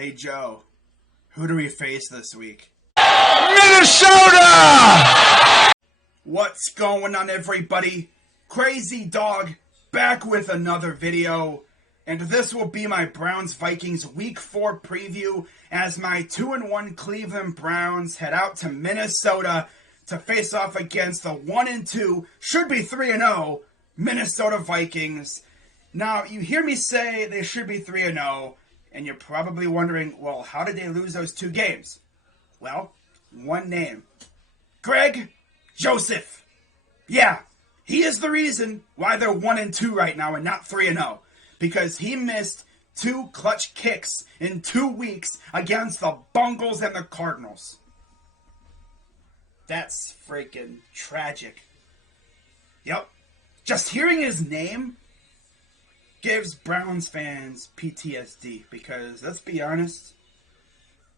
Hey Joe, who do we face this week? Minnesota! What's going on, everybody? Crazy Dog back with another video, and this will be my Browns-Vikings Week 4 preview as my 2-1 Cleveland Browns head out to Minnesota to face off against the 1-2, should be 3-0, Minnesota Vikings. Now, you hear me say they should be 3-0, and you're probably wondering, well, how did they lose those two games? Well, one name. Greg Joseph. Yeah, he is the reason why they're 1-2 right now and not 3-0. Because he missed two clutch kicks in 2 weeks against the Bungles and the Cardinals. That's freaking tragic. Yep. Just hearing his name gives Browns fans PTSD because, let's be honest,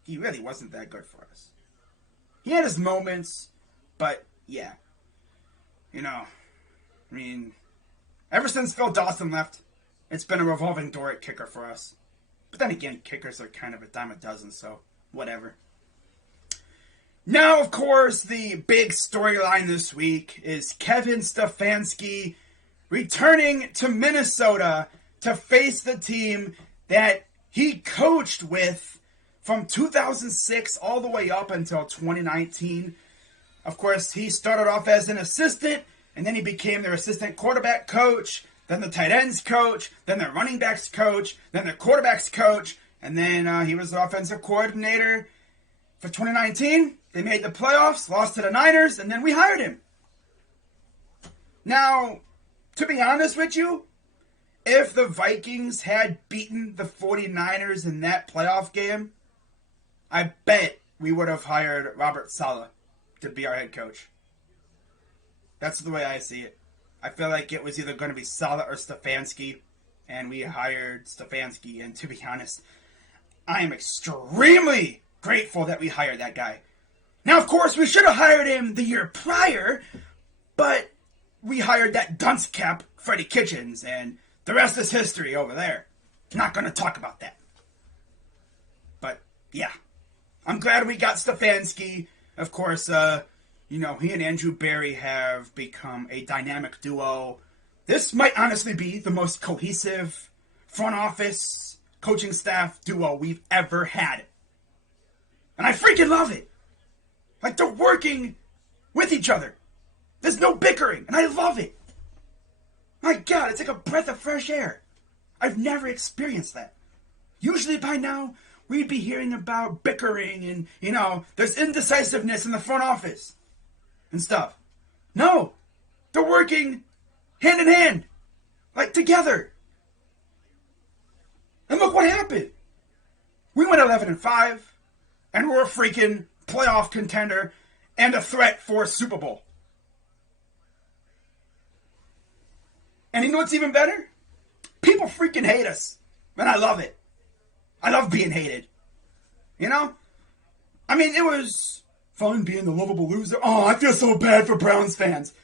he really wasn't that good for us. He had his moments, but yeah. Ever since Phil Dawson left, it's been a revolving door at kicker for us. But then again, kickers are kind of a dime a dozen, so whatever. Now, of course, the big storyline this week is Kevin Stefanski returning to Minnesota to face the team that he coached with from 2006 all the way up until 2019. Of course, he started off as an assistant, and then he became their assistant quarterback coach, then the tight ends coach, then the running backs coach, then the quarterbacks coach, and then he was the offensive coordinator for 2019. They made the playoffs, lost to the Niners, and then we hired him. Now, to be honest with you, if the Vikings had beaten the 49ers in that playoff game, I bet we would have hired Robert Saleh to be our head coach. That's the way I see it. I feel like it was either going to be Saleh or Stefanski, and we hired Stefanski, and to be honest, I am extremely grateful that we hired that guy. Now, of course, we should have hired him the year prior, but we hired that dunce cap, Freddie Kitchens, and the rest is history over there. Not going to talk about that. But, yeah. I'm glad we got Stefanski. Of course, he and Andrew Berry have become a dynamic duo. This might honestly be the most cohesive front office coaching staff duo we've ever had. And I freaking love it. Like, they're working with each other. There's no bickering, and I love it. My God, it's like a breath of fresh air. I've never experienced that. Usually by now, we'd be hearing about bickering and, there's indecisiveness in the front office and stuff. No, they're working hand in hand, like together. And look what happened. We went 11-5, and we're a freaking playoff contender and a threat for a Super Bowl. And you know what's even better? People freaking hate us. And I love it. I love being hated. It was fun being the lovable loser. Oh, I feel so bad for Browns fans.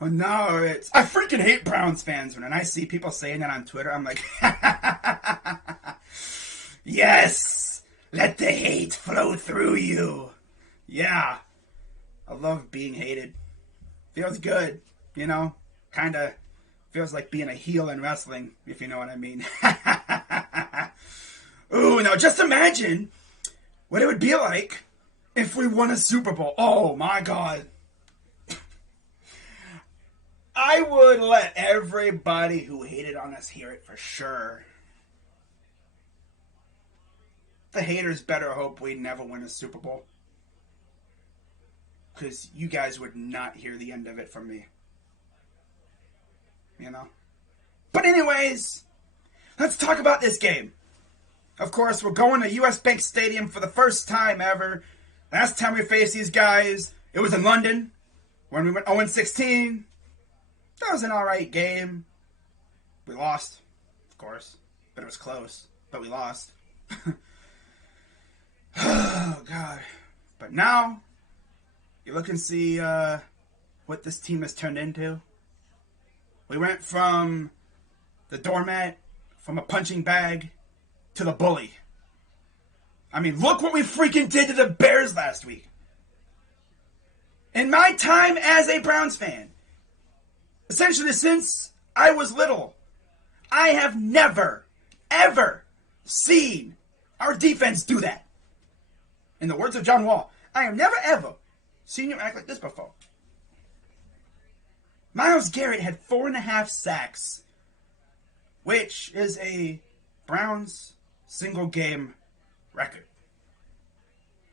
Oh, now I freaking hate Browns fans. When I see people saying that on Twitter, I'm like, yes, let the hate flow through you. Yeah, I love being hated. Feels good, kind of. Feels like being a heel in wrestling, if you know what I mean. Ooh, now just imagine what it would be like if we won a Super Bowl. Oh, my God. I would let everybody who hated on us hear it for sure. The haters better hope we never win a Super Bowl. Because you guys would not hear the end of it from me. But anyways, let's talk about this game. Of course, we're going to US Bank Stadium for the first time ever. Last time we faced these guys, it was in London when we went 0-16. That was an alright game. We lost, of course, but it was close. But we lost. Oh, God. But now, you look and see what this team has turned into. We went from the doormat, from a punching bag, to the bully. I mean, look what we freaking did to the Bears last week. In my time as a Browns fan, essentially since I was little, I have never, ever seen our defense do that. In the words of John Wall, I have never, ever seen you act like this before. Myles Garrett had 4.5 sacks, which is a Browns single-game record.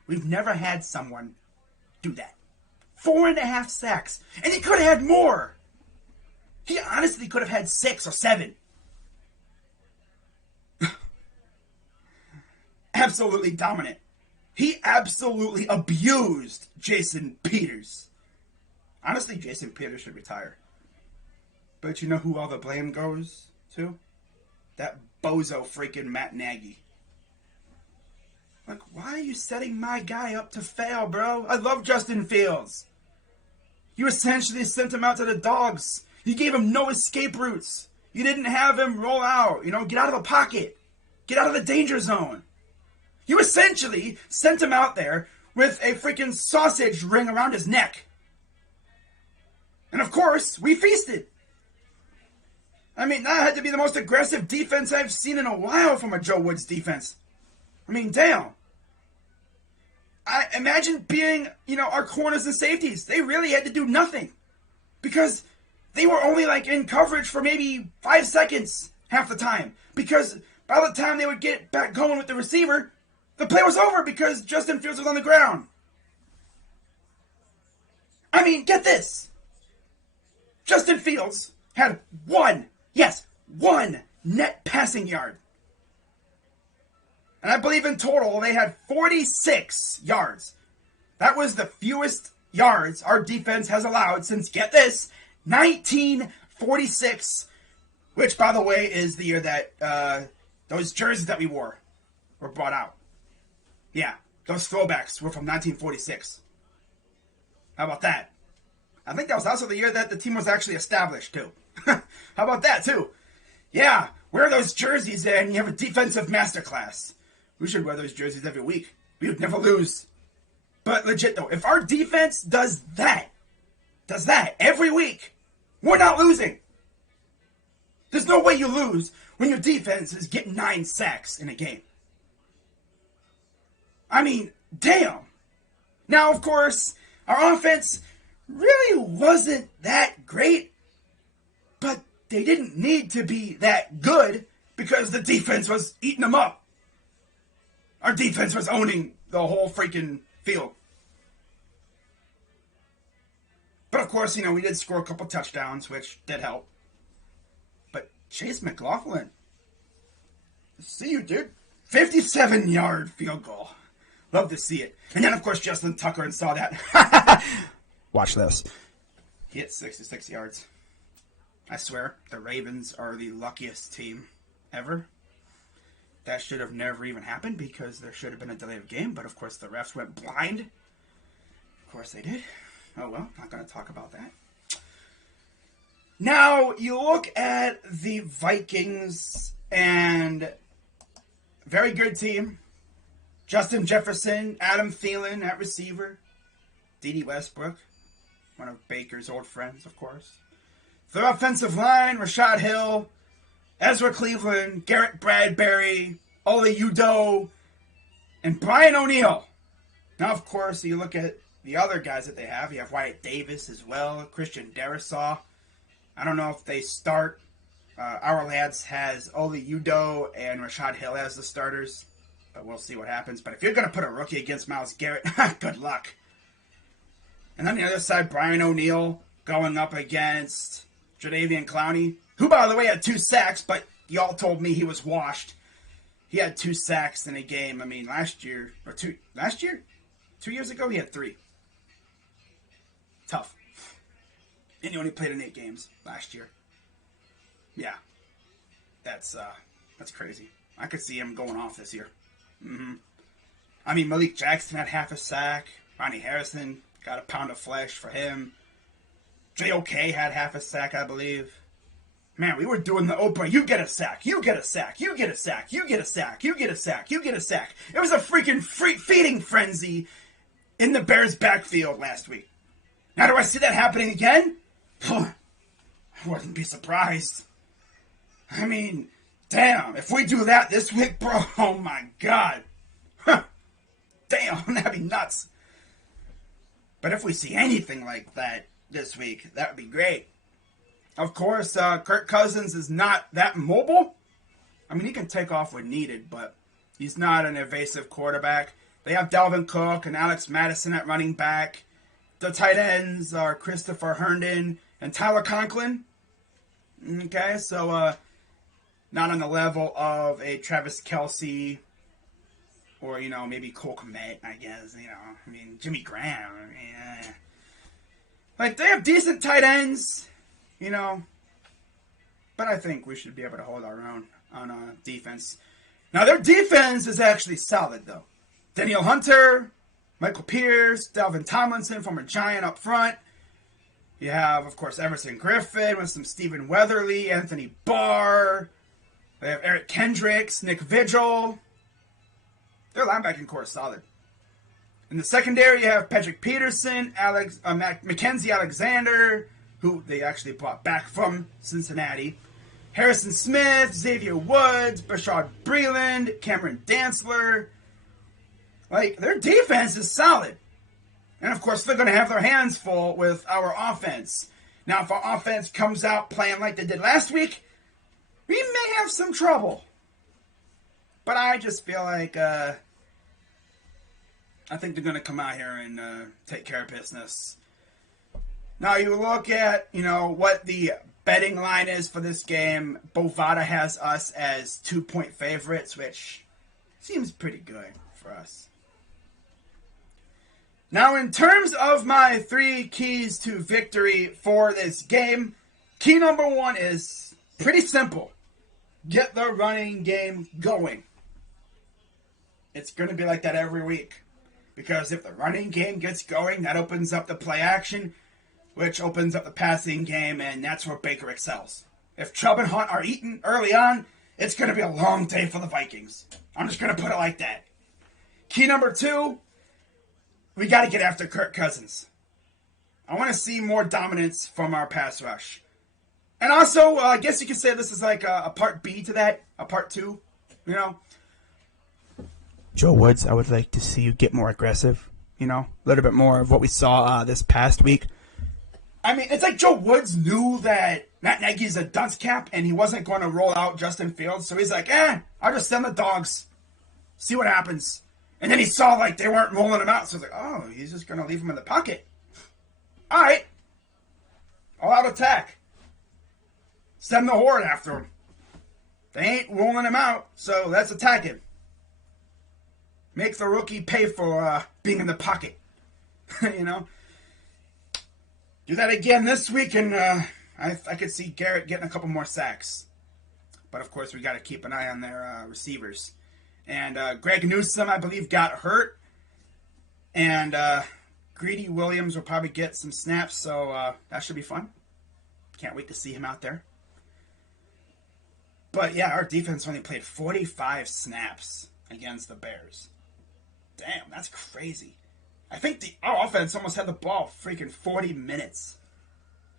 We've never had someone do that. 4.5 sacks. And he could have had more. He honestly could have had 6 or 7. Absolutely dominant. He absolutely abused Jason Peters. Honestly, Jason Peters should retire. But you know who all the blame goes to? That bozo freaking Matt Nagy. Like, why are you setting my guy up to fail, bro? I love Justin Fields. You essentially sent him out to the dogs. You gave him no escape routes. You didn't have him roll out, get out of the pocket. Get out of the danger zone. You essentially sent him out there with a freaking sausage ring around his neck. And of course, we feasted. I mean, that had to be the most aggressive defense I've seen in a while from a Joe Woods defense. I mean, damn. I imagine being, our corners and safeties. They really had to do nothing. Because they were only in coverage for maybe 5 seconds half the time. Because by the time they would get back going with the receiver, the play was over because Justin Fields was on the ground. I mean, get this. Justin Fields had one net passing yard. And I believe in total they had 46 yards. That was the fewest yards our defense has allowed since, get this, 1946, which, by the way, is the year that those jerseys that we wore were brought out. Yeah, those throwbacks were from 1946. How about that? I think that was also the year that the team was actually established, too. How about that, too? Yeah, wear those jerseys and you have a defensive masterclass. We should wear those jerseys every week. We would never lose. But legit, though, if our defense does that every week, we're not losing. There's no way you lose when your defense is getting 9 sacks in a game. I mean, damn. Now, of course, our offense really wasn't that great, but they didn't need to be that good because the defense was eating them up. Our defense was owning the whole freaking field. But of course, we did score a couple touchdowns, which did help. But Chase McLaughlin, see you, dude. 57-yard field goal. Love to see it. And then, of course, Justin Tucker and saw that. Watch this. He hit 66 yards. I swear, the Ravens are the luckiest team ever. That should have never even happened because there should have been a delay of game. But, of course, the refs went blind. Of course they did. Oh, well, not going to talk about that. Now, you look at the Vikings and very good team. Justin Jefferson, Adam Thielen at receiver. D.D. Westbrook, one of Baker's old friends, of course. The offensive line, Rashad Hill, Ezra Cleveland, Garrett Bradbury, Ole Udoh, and Brian O'Neill. Now, of course, you look at the other guys that they have. You have Wyatt Davis as well, Christian Darrisaw. I don't know if they start. Our lads has Ole Udoh and Rashad Hill as the starters. But we'll see what happens. But if you're going to put a rookie against Myles Garrett, good luck. And on the other side, Brian O'Neill going up against Jadeveon Clowney, who, by the way, had 2 sacks, but y'all told me he was washed. He had 2 sacks in a game. I mean, last year? 2 years ago, he had 3. Tough. And he only played in 8 games last year. Yeah. That's crazy. I could see him going off this year. Mm-hmm. I mean, Malik Jackson had half a sack. Ronnie Harrison got a pound of flesh for him. J.O.K. had half a sack, I believe. Man, we were doing the Oprah, you get a sack, you get a sack, you get a sack, you get a sack, you get a sack, you get a sack. It was a freaking feeding frenzy in the Bears' backfield last week. Now do I see that happening again? I wouldn't be surprised. I mean, damn, if we do that this week, bro, oh my God. Huh. Damn, that'd be nuts. But if we see anything like that this week, that would be great. Of course, Kirk Cousins is not that mobile. I mean, he can take off when needed, but he's not an evasive quarterback. They have Dalvin Cook and Alex Madison at running back. The tight ends are Christopher Herndon and Tyler Conklin. Okay, so not on the level of a Travis Kelce or, maybe Cole Kmet, I guess. I mean, Jimmy Graham. I mean, like, they have decent tight ends. But I think we should be able to hold our own on defense. Now, their defense is actually solid, though. Daniel Hunter, Michael Pierce, Dalvin Tomlinson, former Giant up front. You have, of course, Everson Griffin with some Stephen Weatherly, Anthony Barr. They have Eric Kendricks, Nick Vigil. Their linebacking core is solid. In the secondary, you have Patrick Peterson, Mackenzie Alexander, who they actually brought back from Cincinnati. Harrison Smith, Xavier Woods, Bashard Breeland, Cameron Dantzler. Like, their defense is solid. And, of course, they're going to have their hands full with our offense. Now, if our offense comes out playing like they did last week, we may have some trouble. But I just feel like I think they're going to come out here and take care of business. Now, you look at, what the betting line is for this game. Bovada has us as 2-point favorites, which seems pretty good for us. Now, in terms of my 3 keys to victory for this game, key number 1 is pretty simple. Get the running game going. It's going to be like that every week. Because if the running game gets going, that opens up the play action, which opens up the passing game, and that's where Baker excels. If Chubb and Hunt are eaten early on, it's going to be a long day for the Vikings. I'm just going to put it like that. Key number 2, we got to get after Kirk Cousins. I want to see more dominance from our pass rush. And also, I guess you could say this is like a part B to that, a part 2, Joe Woods, I would like to see you get more aggressive, a little bit more of what we saw this past week. I mean, it's like Joe Woods knew that Matt Nagy's a dunce cap and he wasn't going to roll out Justin Fields. So he's like, I'll just send the dogs, see what happens. And then he saw like they weren't rolling him out. So he's like, oh, he's just going to leave him in the pocket. All right. All out attack. Send the horde after him. They ain't rolling him out, so let's attack him. Make the rookie pay for being in the pocket. Do that again this week, and I could see Garrett getting a couple more sacks. But, of course, we got to keep an eye on their receivers. And Greg Newsome, I believe, got hurt. And Greedy Williams will probably get some snaps, so that should be fun. Can't wait to see him out there. But, yeah, our defense only played 45 snaps against the Bears. Damn, that's crazy. I think our offense almost had the ball freaking 40 minutes.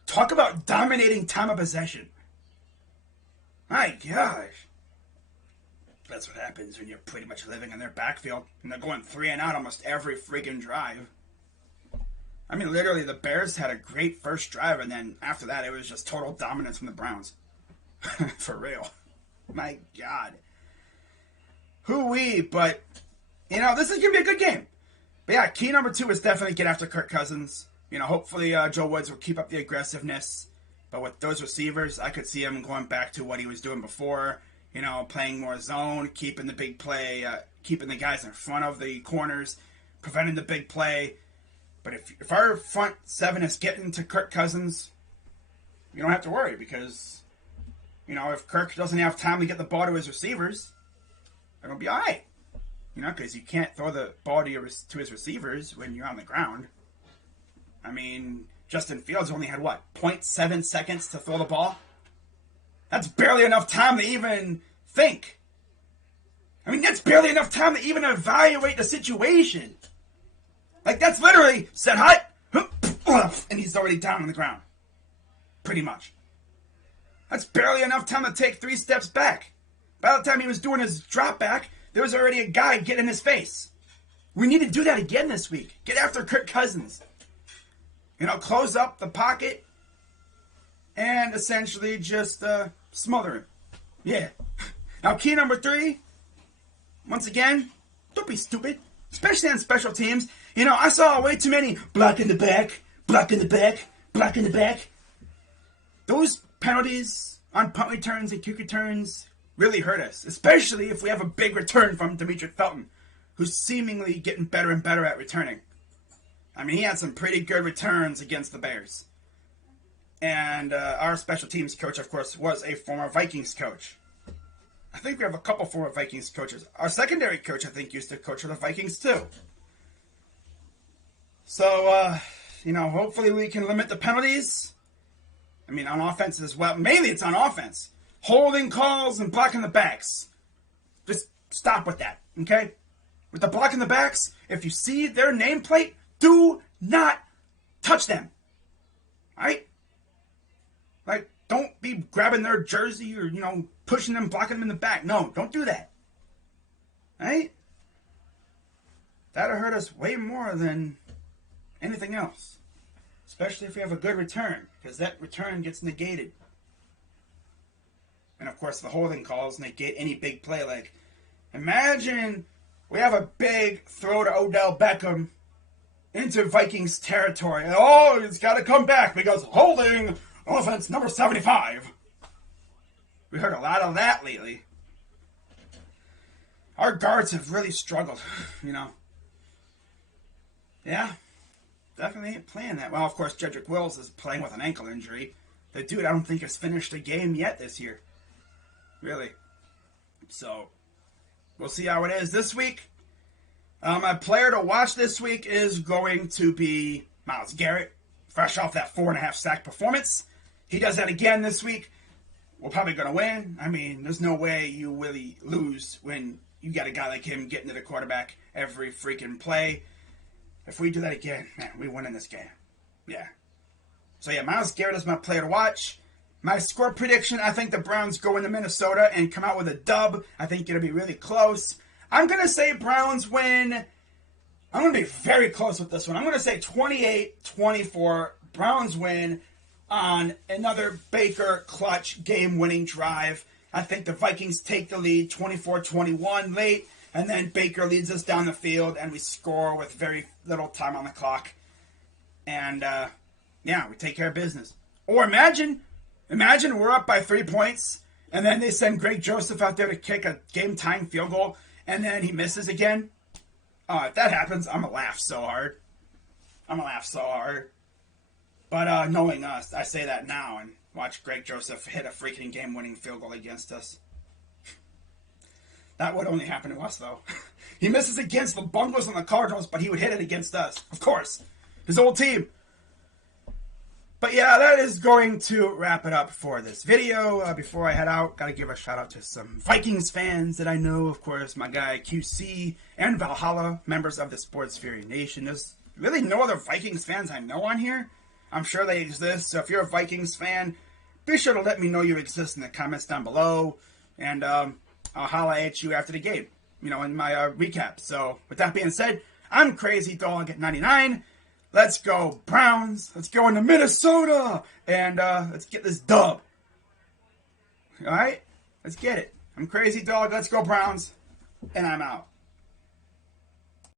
Talk about dominating time of possession. My gosh. That's what happens when you're pretty much living in their backfield. And they're going 3 and out almost every freaking drive. I mean, literally, the Bears had a great first drive, and then after that, it was just total dominance from the Browns. For real. My God. Hoo-wee, but, this is going to be a good game. But yeah, key number 2 is definitely get after Kirk Cousins. Hopefully Joe Woods will keep up the aggressiveness. But with those receivers, I could see him going back to what he was doing before. Playing more zone, keeping the big play, keeping the guys in front of the corners, preventing the big play. But if our front 7 is getting to Kirk Cousins, you don't have to worry because, if Kirk doesn't have time to get the ball to his receivers, they're going to be all right. Because you can't throw the ball to his receivers when you're on the ground. I mean, Justin Fields only had, 0.7 seconds to throw the ball? That's barely enough time to even think. I mean, that's barely enough time to even evaluate the situation. Like, that's literally set hut, and he's already down on the ground. Pretty much. That's barely enough time to take 3 steps back. By the time he was doing his drop back, there was already a guy getting in his face. We need to do that again this week. Get after Kirk Cousins. You know, close up the pocket and essentially just smother him. Yeah. Now, key number 3, once again, don't be stupid. Especially on special teams. You know, I saw way too many block in the back, block in the back, block in the back. Those penalties on punt returns and kick returns really hurt us. Especially if we have a big return from Demetric Felton, who's seemingly getting better and better at returning. I mean, he had some pretty good returns against the Bears. And our special teams coach, of course, was a former Vikings coach. I think we have a couple former Vikings coaches. Our secondary coach, I think, used to coach for the Vikings, too. So, you know, hopefully we can limit the penalties. I mean, on offense as well. Mainly it's on offense. Holding calls and blocking the backs. Just stop with that, okay? With the blocking the backs, if you see their nameplate, do not touch them. Alright? Like, don't be grabbing their jersey or, you know, pushing them, blocking them in the back. No, don't do that. Alright? That'll hurt us way more than anything else. Especially if we have a good return, because that return gets negated. And of course, the holding calls negate any big play. Like, imagine we have a big throw to Odell Beckham into Vikings territory. And, oh, it's got to come back because holding offense number 75. We heard a lot of that lately. Our guards have really struggled, you know. Yeah, definitely ain't playing that well. Of course, Jedrick Wills is playing with an ankle injury. The dude, I don't think, has finished a game yet this year. Really. So, we'll see how it is this week. My player to watch this week is going to be Myles Garrett, fresh off that 4.5 sack performance. He does that again this week. We're probably going to win. I mean, there's no way you really lose when you got a guy like him getting to the quarterback every freaking play. If we do that again, man, we win in this game. Yeah. So, yeah, Myles Garrett is my player to watch. My score prediction, I think the Browns go into Minnesota and come out with a dub. I think it'll be really close. I'm going to say Browns win. I'm going to be very close with this one. I'm going to say 28-24. Browns win on another Baker clutch game-winning drive. I think the Vikings take the lead 24-21 late, and then Baker leads us down the field, and we score with very little time on the clock. And, yeah, we take care of business. Or imagine we're up by 3 points, and then they send Greg Joseph out there to kick a game-tying field goal, and then he misses again. If that happens, I'm going to laugh so hard. But knowing us, I say that now, and watch Greg Joseph hit a freaking game-winning field goal against us. That would only happen to us, though. He misses against the Bungles and the Cardinals, but he would hit it against us. Of course. His old team. But yeah, that is going to wrap it up for this video. Before I head out, got to give a shout out to some Vikings fans that I know. Of course, my guy QC and Valhalla, members of the Sports Fury Nation. There's really no other Vikings fans I know on here. I'm sure they exist. So if you're a Vikings fan, be sure to let me know you exist in the comments down below. And I'll holla at you after the game, you know, in my recap. So with that being said, I'm Crazy Dog at 99. Let's go Browns. Let's go into Minnesota. And let's get this dub. All right? Let's get it. I'm Crazy Dog. Let's go Browns. And I'm out.